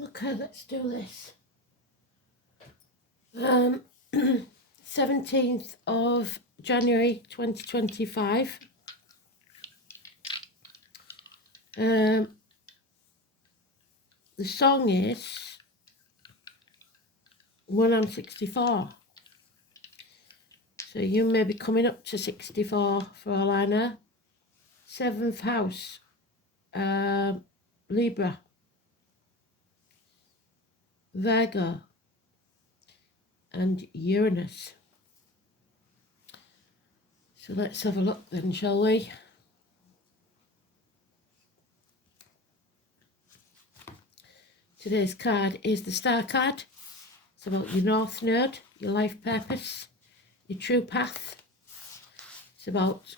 Okay, let's do this. 17th of January 2025. The song is When I'm 64. So you may be coming up to 64 for all I know. 7th house, Libra, Virgo, and Uranus. So let's have a look then, shall we? Today's card is the Star card. It's about your North Node, your life purpose, your true path. It's about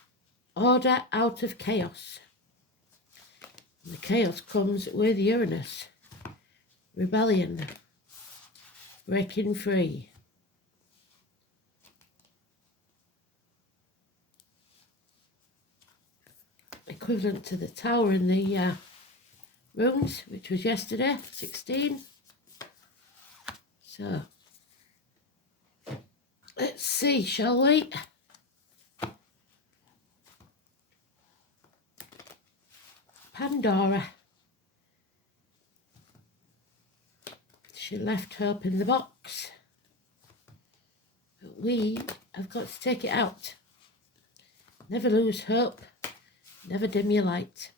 order out of chaos. And the chaos comes with Uranus. Rebellion. Breaking free. Equivalent to the Tower in the runes, which was yesterday, 16. So, let's see, shall we? Pandora. She left hope in the box. But we have got to take it out. Never lose hope. Never dim your light.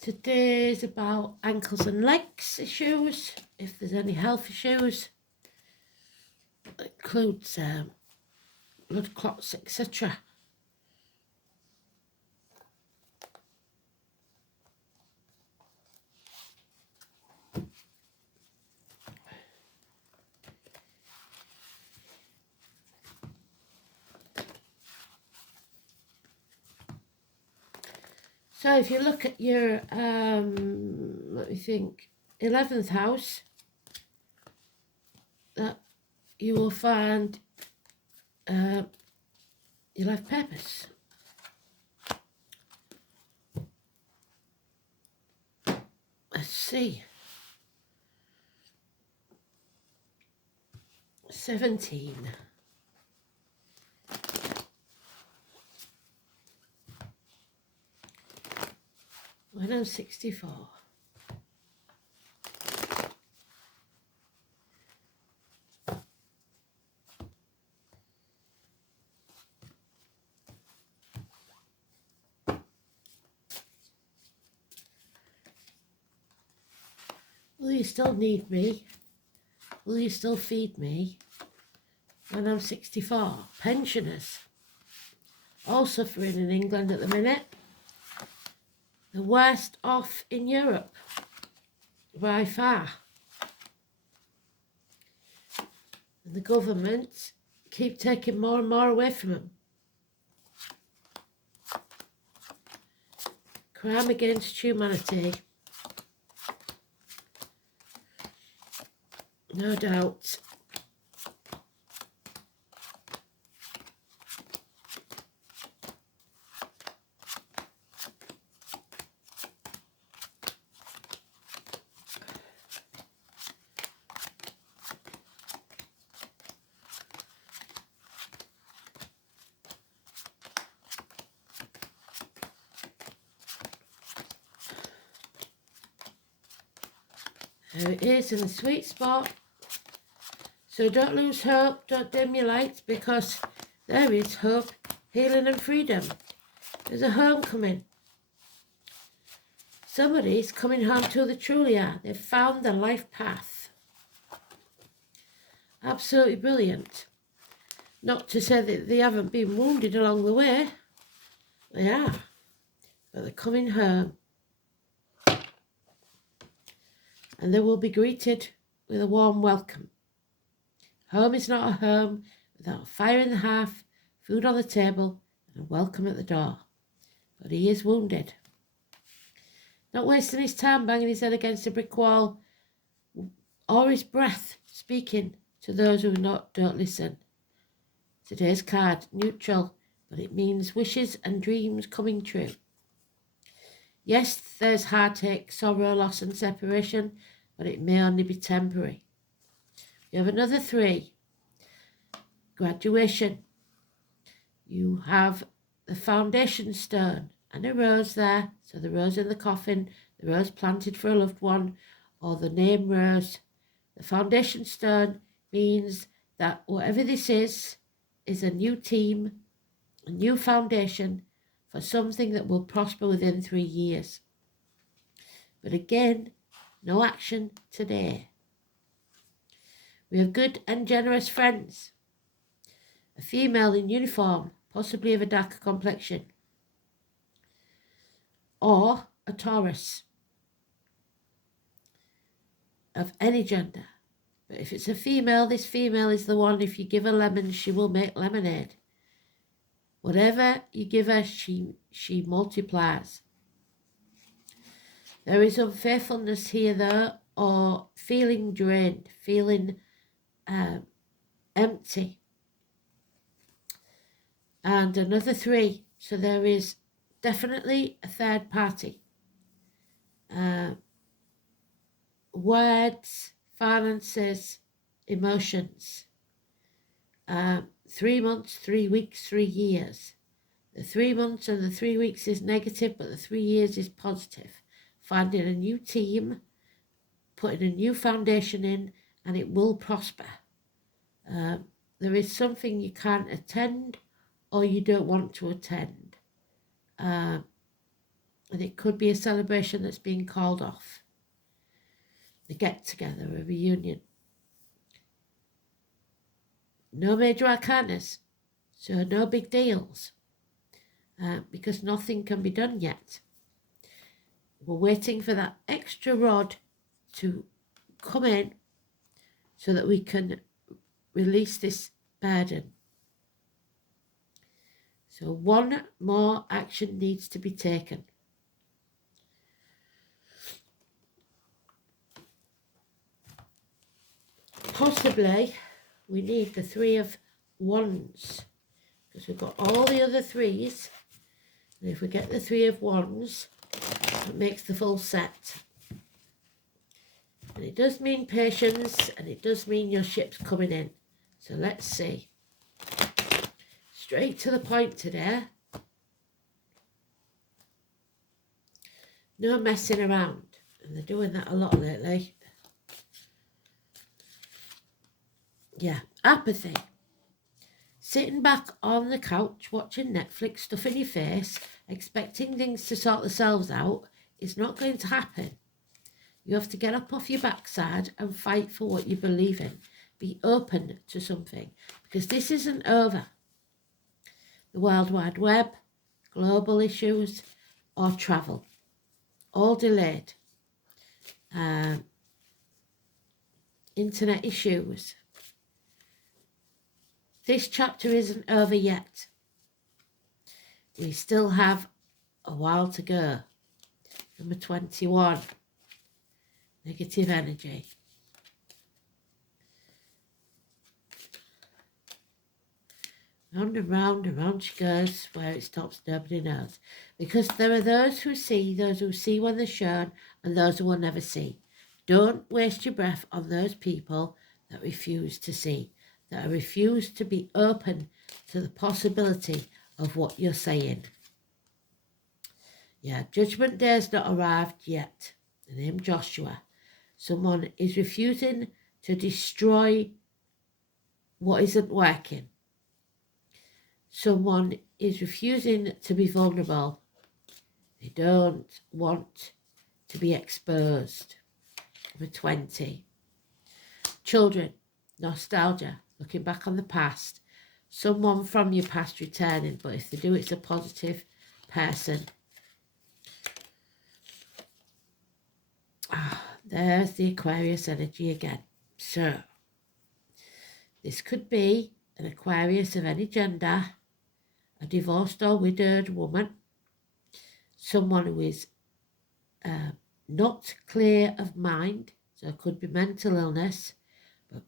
Today's about ankles and legs issues, if there's any health issues. It includes blood clots, etc. So if you look at your, let me think, 11th house, that you will find your life purpose. Let's see. 17. When I'm 64. Will you still need me? Will you still feed me when I'm 64? Pensioners. All suffering in England at the minute. The worst off in Europe, by far. And the government keep taking more and more away from them. Crime against humanity. No doubt. There it is in the sweet spot. So don't lose hope, don't dim your lights, because there is hope, healing and freedom. There's a homecoming. Somebody's coming home to who they truly are. They've found their life path. Absolutely brilliant. Not to say that they haven't been wounded along the way. They are. But they're coming home. And they will be greeted with a warm welcome. Home is not a home without a fire in the hearth, food on the table, and a welcome at the door. But he is wounded. Not wasting his time banging his head against a brick wall, or his breath speaking to those who don't listen. Today's card, neutral, but it means wishes and dreams coming true. Yes, there's heartache, sorrow, loss and separation, but it may only be temporary. You have another 3. Graduation. You have the foundation stone and a rose there. So the rose in the coffin, the rose planted for a loved one, or the name rose. The foundation stone means that whatever this is a new team, a new foundation for something that will prosper within 3 years. But again, no action today. We have good and generous friends. A female in uniform, possibly of a darker complexion. Or a Taurus of any gender. But if it's a female, this female is the one, if you give her lemons, she will make lemonade. Whatever you give her, she multiplies. There is unfaithfulness here though, or feeling drained, feeling empty. And another 3. So there is definitely a third party. Words, finances, emotions. 3 months, 3 weeks, 3 years. The 3 months and the 3 weeks is negative, but the 3 years is positive. Finding a new team, putting a new foundation in, and it will prosper. There is something you can't attend or you don't want to attend. And it could be a celebration that's being called off. A get-together, a reunion. No major arcanas, so no big deals, because nothing can be done yet. We're waiting for that extra rod to come in so that we can release this burden. So one more action needs to be taken. Possibly we need the 3 of Wands, because we've got all the other 3s, and if we get the 3 of Wands, it makes the full set. And it does mean patience, and it does mean your ship's coming in. So let's see. Straight to the point today. No messing around, and they're doing that a lot lately. Yeah, apathy. Sitting back on the couch watching Netflix, stuffing your face, expecting things to sort themselves out is not going to happen. You have to get up off your backside and fight for what you believe in. Be open to something, because this isn't over. The World Wide Web, global issues, or travel, all delayed. Internet issues. This chapter isn't over yet. We still have a while to go. Number 21. Negative energy. Round and round she goes. Where it stops, nobody knows. Because there are those who see when they're shown, and those who will never see. Don't waste your breath on those people that refuse to see, that refuse to be open to the possibility of what you're saying. Yeah, Judgment Day's not arrived yet. The name Joshua. Someone is refusing to destroy what isn't working. Someone is refusing to be vulnerable. They don't want to be exposed. Number 20. Children, nostalgia, looking back on the past. Someone from your past returning, but if they do, it's a positive person. There's the Aquarius energy again. So, this could be an Aquarius of any gender, a divorced or widowed woman, someone who is not clear of mind, so it could be mental illness, but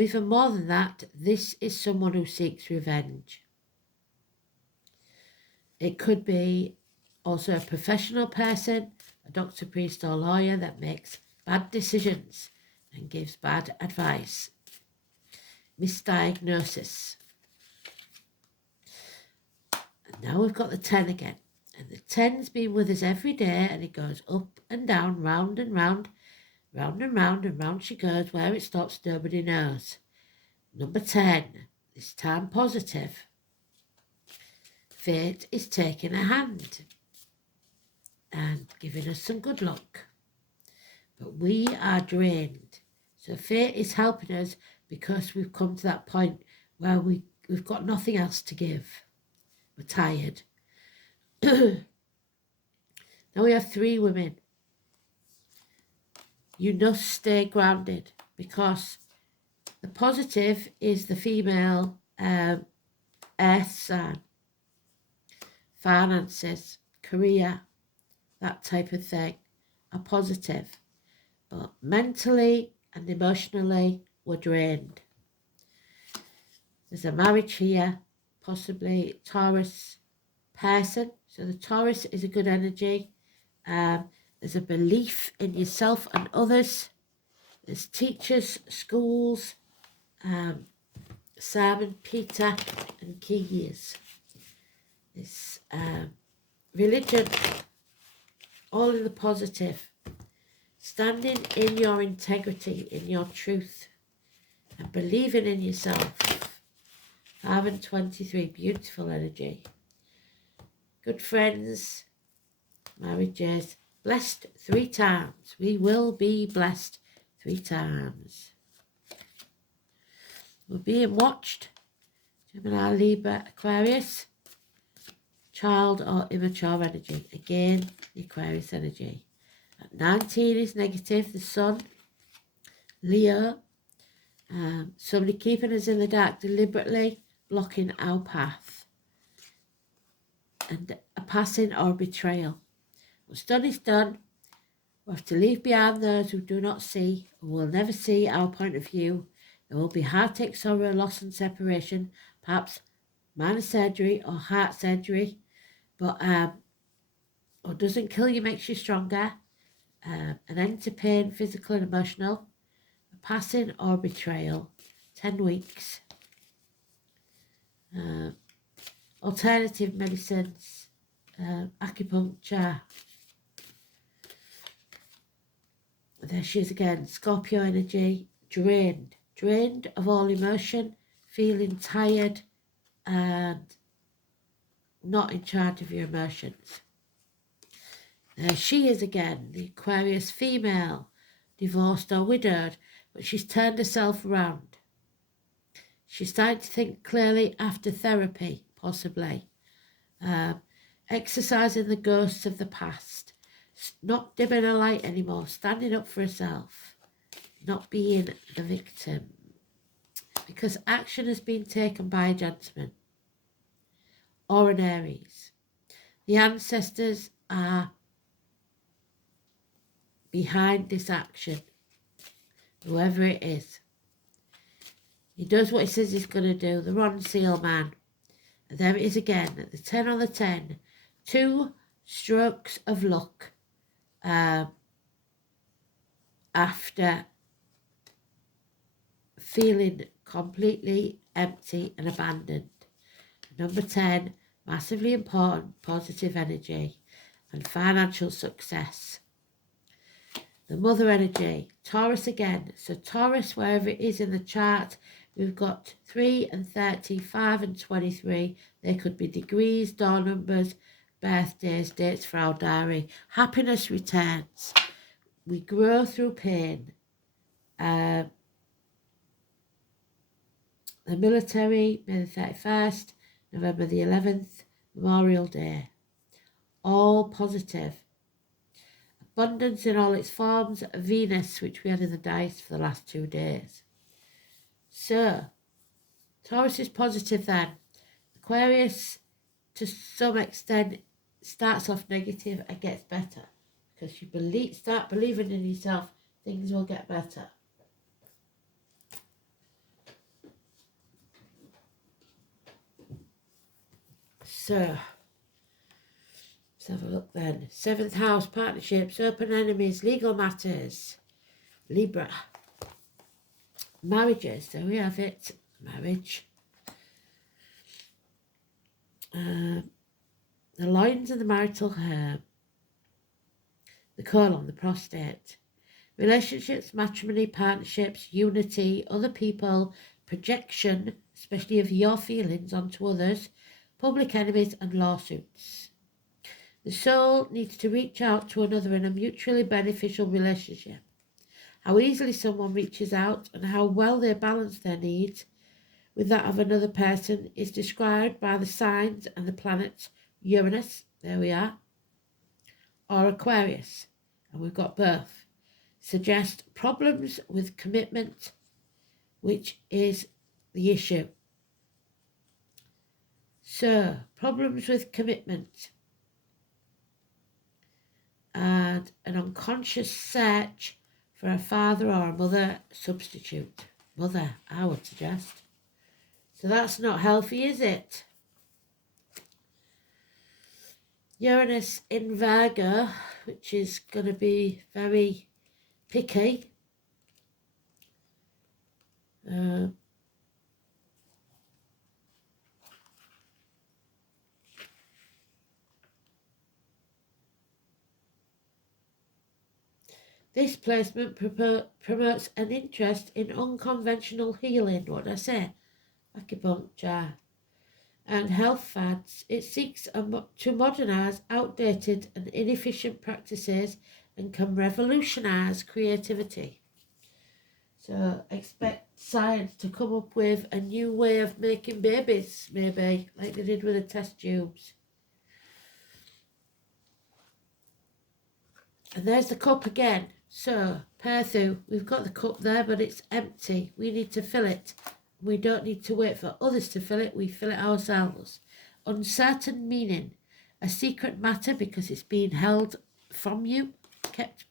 even more than that, this is someone who seeks revenge. It could be Also a professional person, a doctor, priest or lawyer that makes bad decisions and gives bad advice. Misdiagnosis. And now we've got the 10 again. And the 10's been with us every day, and it goes up and down, round and round, round and round, and round she goes. Where it stops, nobody knows. Number 10, this time positive. Fate is taking a hand and giving us some good luck. But we are drained. So fate is helping us because we've come to that point where we've got nothing else to give. We're tired. Now we have 3 women. You must stay grounded because the positive is the female earth sign. Finances, career, that type of thing are positive. But mentally and emotionally, we're drained. There's a marriage here, possibly Taurus person. So the Taurus is a good energy. There's a belief in yourself and others. There's teachers, schools, Simon, Peter and Keys. It's religion, all in the positive. Standing in your integrity, in your truth, and believing in yourself. 5 and 23, beautiful energy. Good friends, marriages, blessed 3 times. We will be blessed 3 times. We're being watched. Gemini, Libra, Aquarius. Child or immature energy. Again, the Aquarius energy. At 19 is negative, the Sun. Leo. Somebody keeping us in the dark deliberately, blocking our path. And a passing or betrayal. What's done is done. We have to leave behind those who do not see, who will never see our point of view. There will be heartache, sorrow, loss and separation, perhaps minor surgery or heart surgery. But what doesn't kill you makes you stronger. An end to pain, physical and emotional. A passing or betrayal. 10 weeks. Alternative medicines. Acupuncture. There she is again. Scorpio energy. Drained. Drained of all emotion. Feeling tired. And not in charge of your emotions. There she is again, the Aquarius female, divorced or widowed, but she's turned herself around. She's starting to think clearly after therapy, possibly. Exercising the ghosts of the past, not dimming a light anymore, standing up for herself, not being the victim. Because action has been taken by a gentleman or an Aries. The ancestors are behind this action, whoever it is. He does what he says he's going to do, the Ron Seal man. And there it is again, the 10 on the 10. 2 strokes of luck after feeling completely empty and abandoned. Number 10, massively important, positive energy and financial success. The mother energy, Taurus again. So Taurus, wherever it is in the chart, we've got 3 and 30, 5 and 23. They could be degrees, door numbers, birthdays, dates for our diary. Happiness returns. We grow through pain. The military, May the 31st, November the 11th, Memorial Day. All positive. Abundance in all its forms, Venus, which we had in the dice for the last 2 days. So, Taurus is positive then. Aquarius, to some extent, starts off negative and gets better. Because you start believing in yourself, things will get better. So have a look then. 7th house, partnerships, open enemies, legal matters. Libra. Marriages, there we have it. Marriage. The loins and the marital hair. The colon, the prostate. Relationships, matrimony, partnerships, unity, other people, projection, especially of your feelings onto others, public enemies and lawsuits. The soul needs to reach out to another in a mutually beneficial relationship. How easily someone reaches out and how well they balance their needs with that of another person is described by the signs and the planets Uranus, there we are, or Aquarius, and we've got birth. Suggest problems with commitment, which is the issue. So, problems with commitment and an unconscious search for a father or a mother substitute. Mother, I would suggest. So that's not healthy, is it? Uranus in Virgo, which is going to be very picky. This placement promotes an interest in unconventional healing, what did I say? Acupuncture and health fads. It seeks to modernise outdated and inefficient practices and can revolutionise creativity. So expect science to come up with a new way of making babies, maybe, like they did with the test tubes. And there's the cup again. So, Perthu, we've got the cup there, but it's empty. We need to fill it. We don't need to wait for others to fill it. We fill it ourselves. Uncertain meaning. A secret matter because it's being held from you, kept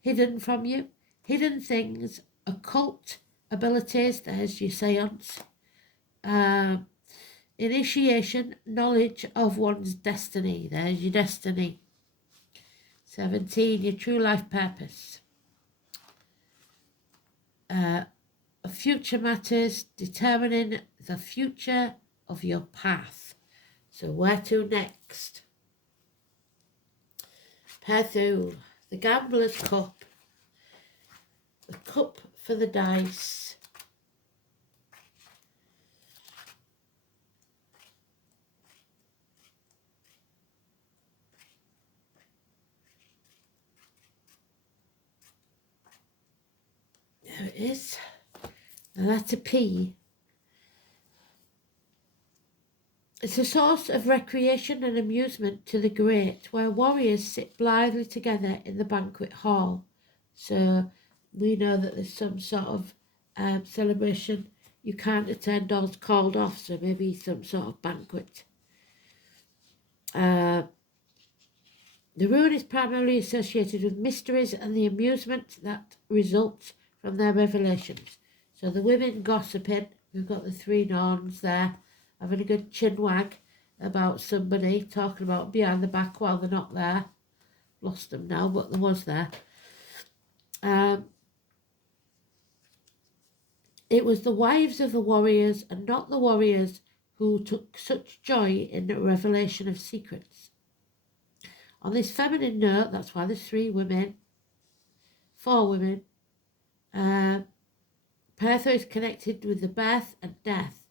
hidden from you. Hidden things, occult abilities, there's your seance. Initiation, knowledge of one's destiny. There's your destiny. 17, your true life purpose. Future matters, determining the future of your path. So where to next? Perthu, the gambler's cup. The cup for the dice. There it is. The letter P. It's a source of recreation and amusement to the great, where warriors sit blithely together in the banquet hall. So we know that there's some sort of celebration you can't attend or it's called off, so maybe some sort of banquet. The rune is primarily associated with mysteries and the amusement that results from their revelations. So the women gossiping, we've got the 3 Norns there, having a good chin wag about somebody, talking about behind the back while they're not there. Lost them now, but there was there. It was the wives of the warriors and not the warriors who took such joy in the revelation of secrets. On this feminine note, that's why there's 4 women. Perthu is connected with the birth and death,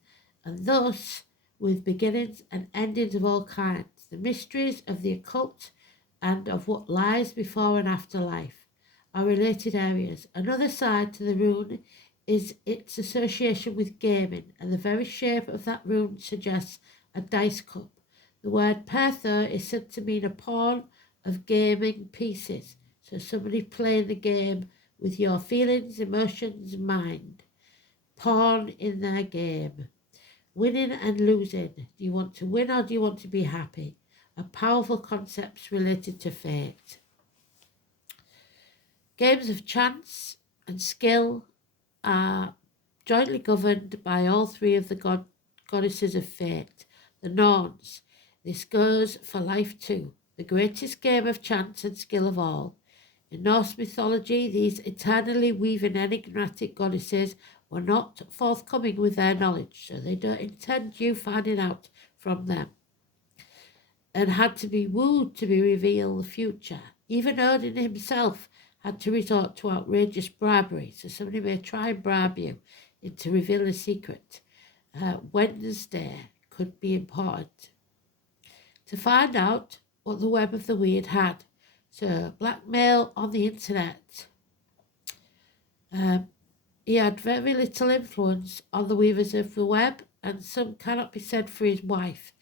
and thus with beginnings and endings of all kinds, the mysteries of the occult and of what lies before and after life are related areas. Another side to the rune is its association with gaming, and the very shape of that rune suggests a dice cup. The word Perthu is said to mean a pawn of gaming pieces, so somebody playing the game with your feelings, emotions, mind. Pawn in their game. Winning and losing. Do you want to win or do you want to be happy? Are powerful concepts related to fate. Games of chance and skill are jointly governed by all 3 of the goddesses of fate, the Norns. This goes for life too. the greatest game of chance and skill of all. In Norse mythology, these eternally weaving enigmatic goddesses were not forthcoming with their knowledge, so they don't intend you finding out from them, and had to be wooed to reveal the future. Even Odin himself had to resort to outrageous bribery, so somebody may try and bribe you into revealing a secret. Wednesday could be important to find out what the web of the weird had. So blackmail on the internet. He had very little influence on the weavers of the web, and some cannot be said for his wife.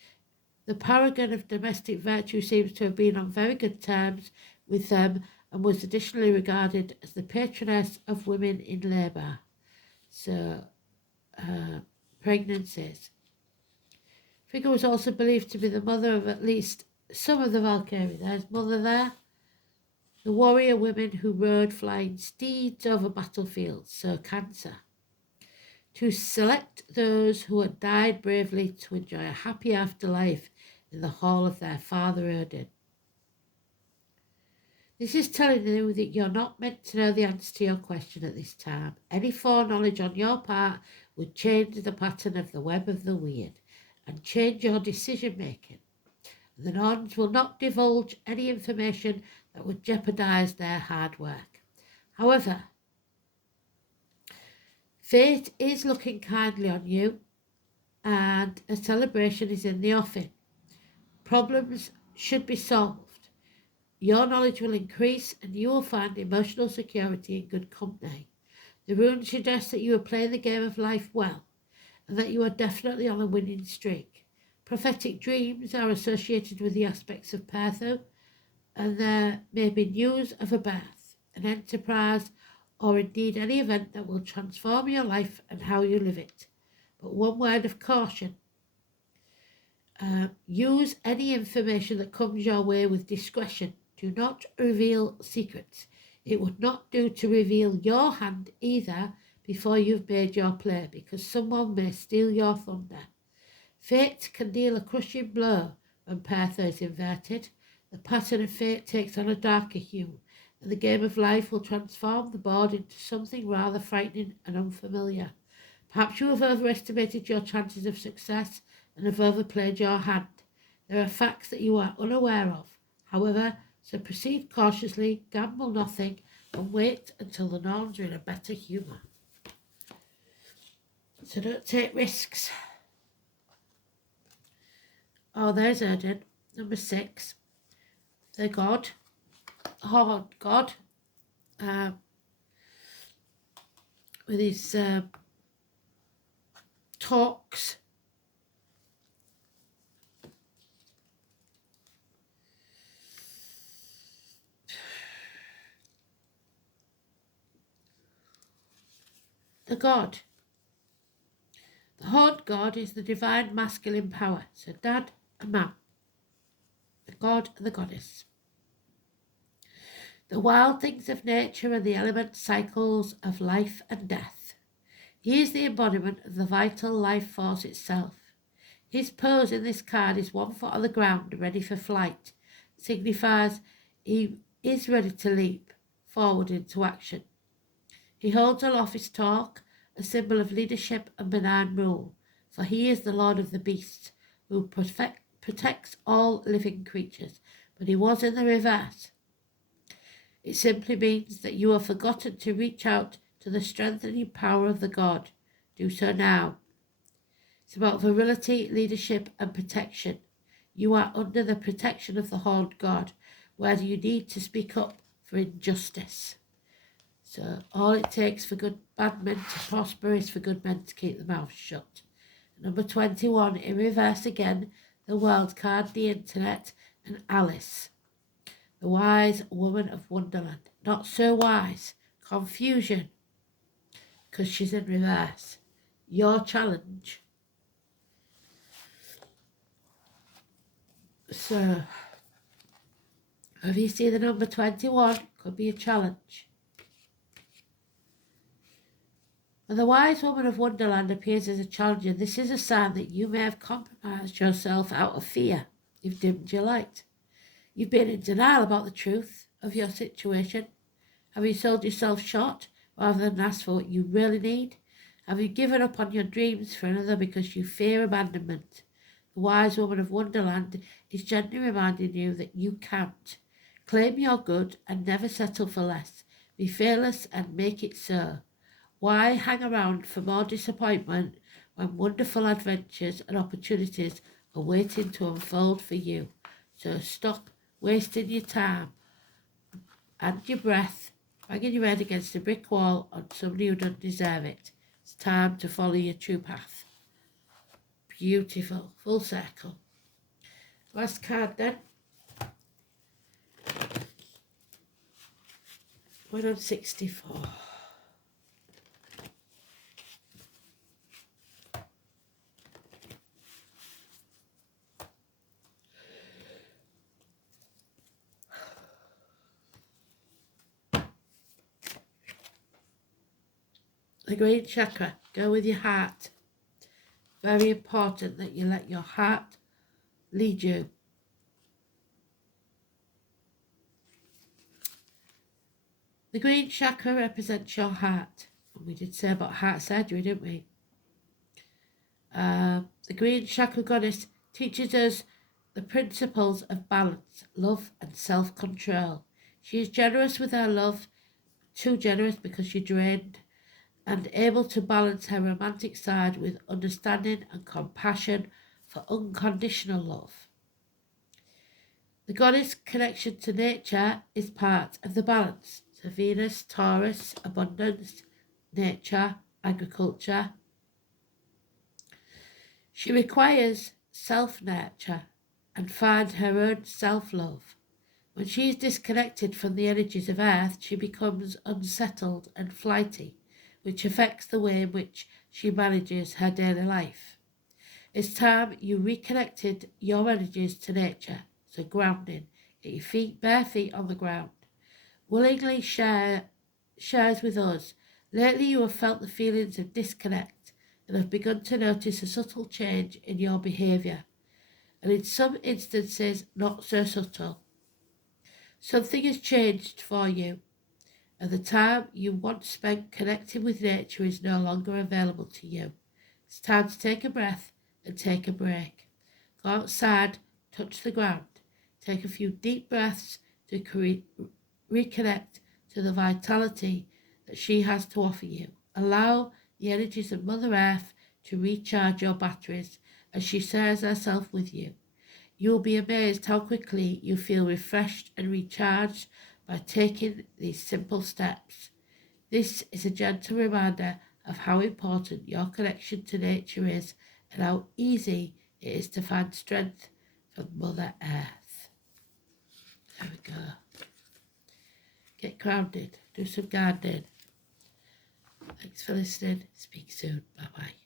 The paragon of domestic virtue seems to have been on very good terms with them, and was additionally regarded as the patroness of women in labour. So, pregnancies. Frigga was also believed to be the mother of at least some of the Valkyrie. There's mother there. The warrior women who rode flying steeds over battlefields, so Cancer. To select those who had died bravely to enjoy a happy afterlife in the hall of their father Odin. This is telling you that you're not meant to know the answer to your question at this time. Any foreknowledge on your part would change the pattern of the web of the weird and change your decision making. The Norns will not divulge any information that would jeopardize their hard work. However, fate is looking kindly on you, and a celebration is in the offing. Problems should be solved. Your knowledge will increase, and you will find emotional security in good company. The runes suggest that you are playing the game of life well, and that you are definitely on a winning streak. Prophetic dreams are associated with the aspects of Pertho, and there may be news of a birth, an enterprise, or indeed any event that will transform your life and how you live it. But one word of caution. Use any information that comes your way with discretion. Do not reveal secrets. It would not do to reveal your hand either before you've made your play, because someone may steal your thunder. Fate can deal a crushing blow when Pertho is inverted. The pattern of fate takes on a darker hue, and the game of life will transform the board into something rather frightening and unfamiliar. Perhaps you have overestimated your chances of success and have overplayed your hand. There are facts that you are unaware of. However, so proceed cautiously, gamble nothing, and wait until the Norns are in a better humour. So don't take risks. Oh, there's Odin, number 6. The god, hard god, with his talks. The god. The hard god is the divine masculine power, so dad and mum, the god and the goddess. The wild things of nature and the element cycles of life and death. He is the embodiment of the vital life force itself. His pose in this card is 1 foot on the ground, ready for flight. It signifies he is ready to leap forward into action. He holds aloft his talk, a symbol of leadership and benign rule, for he is the Lord of the Beasts, who protects all living creatures, but he was in the reverse. It simply means that you have forgotten to reach out to the strengthening power of the god. Do so now. It's about virility, leadership, and protection. You are under the protection of the Horned God, where you need to speak up for injustice. So all it takes for bad men to prosper is for good men to keep their mouths shut. Number 21, in reverse again, the wild card, the internet, and Alice, the wise woman of Wonderland. Not so wise, confusion, because she's in reverse. Your challenge. So, if you see the number 21, could be a challenge. When the wise woman of Wonderland appears as a challenger, this is a sign that you may have compromised yourself out of fear. You've dimmed your light. You've been in denial about the truth of your situation. Have you sold yourself short rather than ask for what you really need? Have you given up on your dreams for another because you fear abandonment? The wise woman of Wonderland is gently reminding you that you can't. Claim your good and never settle for less. Be fearless and make it so. Why hang around for more disappointment when wonderful adventures and opportunities are waiting to unfold for you? So stop wasting your time and your breath, banging your head against a brick wall on somebody who doesn't deserve it. It's time to follow your true path. Beautiful, full circle. Last card then. We're on 64. The green chakra, go with your heart. Very important that you let your heart lead you. The green chakra represents your heart. And we did say about heart surgery, didn't we? The green chakra goddess teaches us the principles of balance, love and self-control. She is generous with her love, too generous because she's drained, and able to balance her romantic side with understanding and compassion for unconditional love. The goddess' connection to nature is part of the balance. So Venus, Taurus, abundance, nature, agriculture. She requires self-nurture and finds her own self-love. When she is disconnected from the energies of Earth, she becomes unsettled and flighty, which affects the way in which she manages her daily life. It's time you reconnected your energies to nature, so grounding. Get your feet, bare feet on the ground. Willingly shares with us. Lately you have felt the feelings of disconnect and have begun to notice a subtle change in your behaviour, and in some instances not so subtle. Something has changed for you, and the time you once spent connecting with nature is no longer available to you. It's time to take a breath and take a break. Go outside, touch the ground, take a few deep breaths to reconnect to the vitality that she has to offer you. Allow the energies of Mother Earth to recharge your batteries as she shares herself with you. You'll be amazed how quickly you feel refreshed and recharged by taking these simple steps. This is a gentle reminder of how important your connection to nature is and how easy it is to find strength from Mother Earth. There we go. Get grounded. Do some gardening. Thanks for listening. Speak soon. Bye-bye.